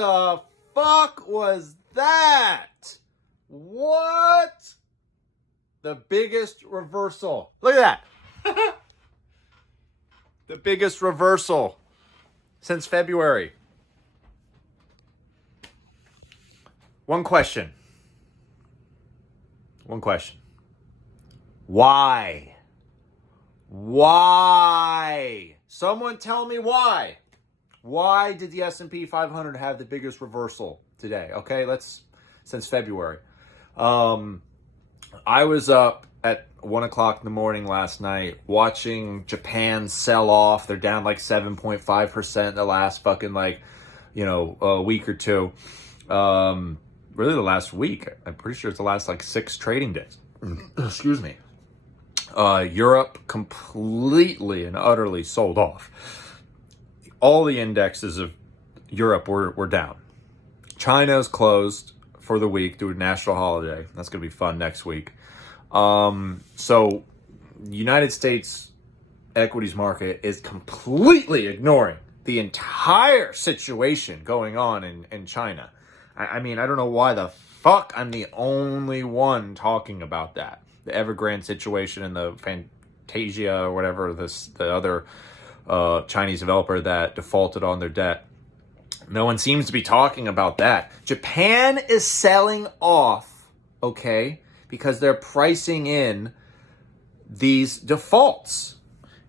the fuck was that? What? The biggest reversal. Look at that. The biggest reversal since February. One question. Why? Why? Someone tell me why. Why did the S&P 500 have the biggest reversal today? Okay, since February. I was up at 1 o'clock in the morning last night watching Japan sell off. They're down like 7.5% the last fucking a week or two. Really the last week. I'm pretty sure it's the last 6 trading days. Excuse me. Europe completely and utterly sold off. All the indexes of Europe were down. China's closed for the week due to national holiday. That's going to be fun next week. So United States equities market is completely ignoring the entire situation going on in China. I mean, I don't know why the fuck I'm the only one talking about that. The Evergrande situation and the Fantasia or whatever, the other Chinese developer that defaulted on their debt. No one seems to be talking about that. Japan is selling off, okay, because they're pricing in these defaults.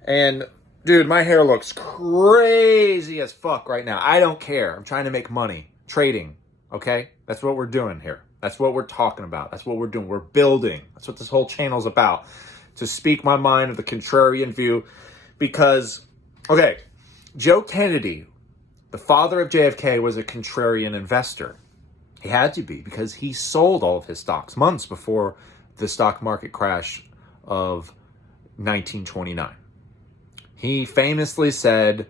And, dude, my hair looks crazy as fuck right now. I don't care. I'm trying to make money. Trading, okay? That's what we're doing here. That's what we're talking about. That's what we're doing. We're building. That's what this whole channel's about. To speak my mind of the contrarian view. Because, okay, Joe Kennedy, the father of JFK, was a contrarian investor. He had to be because he sold all of his stocks months before the stock market crash of 1929. He famously said,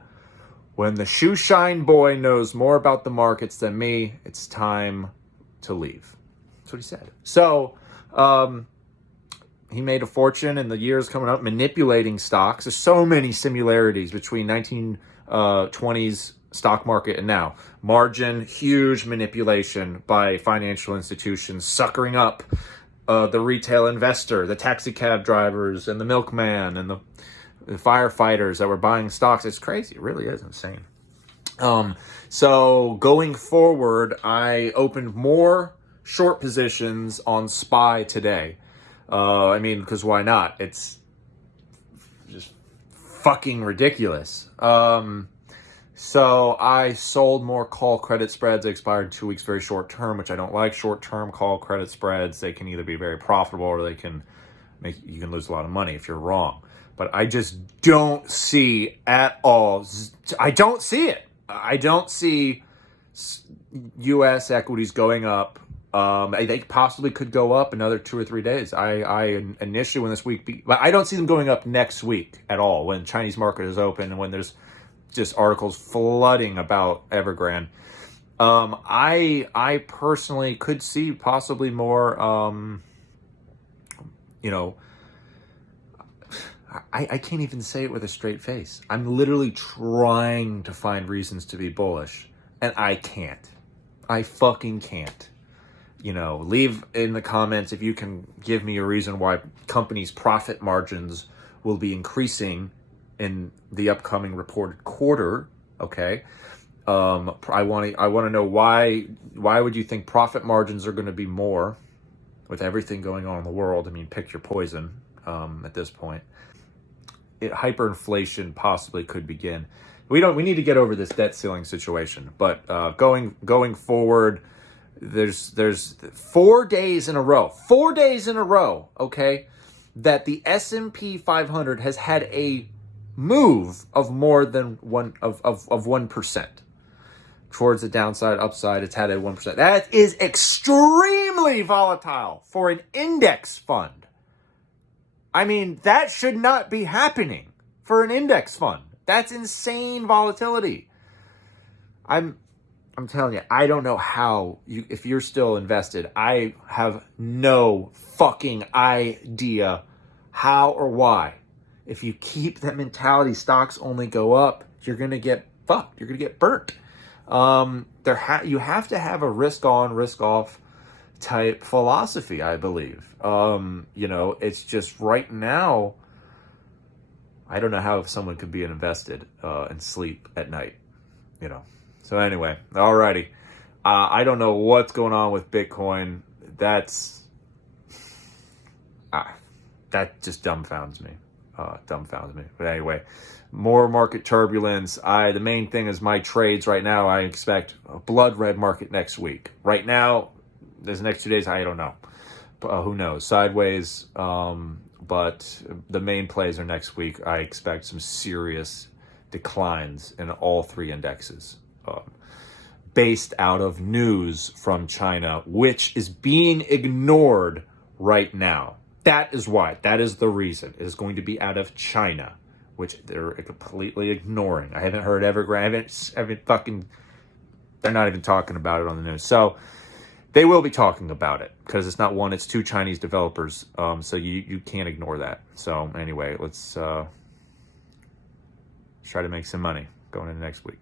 "When the shoeshine boy knows more about the markets than me, it's time to leave." That's what he said. So he made a fortune in the years coming up manipulating stocks. There's so many similarities between 1920s stock market and now. Margin, huge manipulation by financial institutions, suckering up the retail investor, the taxi cab drivers, and the milkman, and the firefighters that were buying stocks. It's crazy. It really is insane. So going forward, I opened more short positions on SPY today. Because why not? It's just fucking ridiculous. So I sold more call credit spreads. They expired in 2 weeks, very short term, which I don't like. Short term call credit spreads, they can either be very profitable or you can lose a lot of money if you're wrong. But I just don't see at all. I don't see it. I don't see U.S. equities going up. They possibly could go up another 2 or 3 days. I initially, when this week, but I don't see them going up next week at all when Chinese market is open and when there's just articles flooding about Evergrande. I personally could see possibly more, I can't even say it with a straight face. I'm literally trying to find reasons to be bullish, and I can't. I fucking can't. Leave in the comments if you can give me a reason why companies' profit margins will be increasing in the upcoming reported quarter. Okay. I want to know why would you think profit margins are going to be more with everything going on in the world? I mean, pick your poison at this point. Hyperinflation possibly could begin. We need to get over this debt ceiling situation. But going forward, there's 4 days in a row, okay, that the S&P 500 has had a move of more than 1% towards the downside, upside. It's had a 1%. That is extremely volatile for an index fund. I mean, that should not be happening for an index fund. That's insane volatility. I'm telling you, I don't know how if you're still invested, I have no fucking idea how or why. If you keep that mentality, stocks only go up, you're going to get fucked. You're going to get burnt. You have to have a risk on, risk off type philosophy, I believe. It's just right now, I don't know how someone could be invested and sleep at night, So anyway, alrighty. I don't know what's going on with Bitcoin. That just dumbfounds me. But anyway, more market turbulence. The main thing is my trades right now. I expect a blood red market next week. Right now, the next 2 days, I don't know. Who knows? Sideways. But the main plays are next week. I expect some serious declines in all three indexes, based out of news from China, which is being ignored right now. That is why. That is the reason. It is going to be out of China, which they're completely ignoring. I haven't heard Evergrande. They're not even talking about it on the news. So they will be talking about it because it's not one, it's two Chinese developers. So you can't ignore that. So anyway, let's try to make some money going into next week.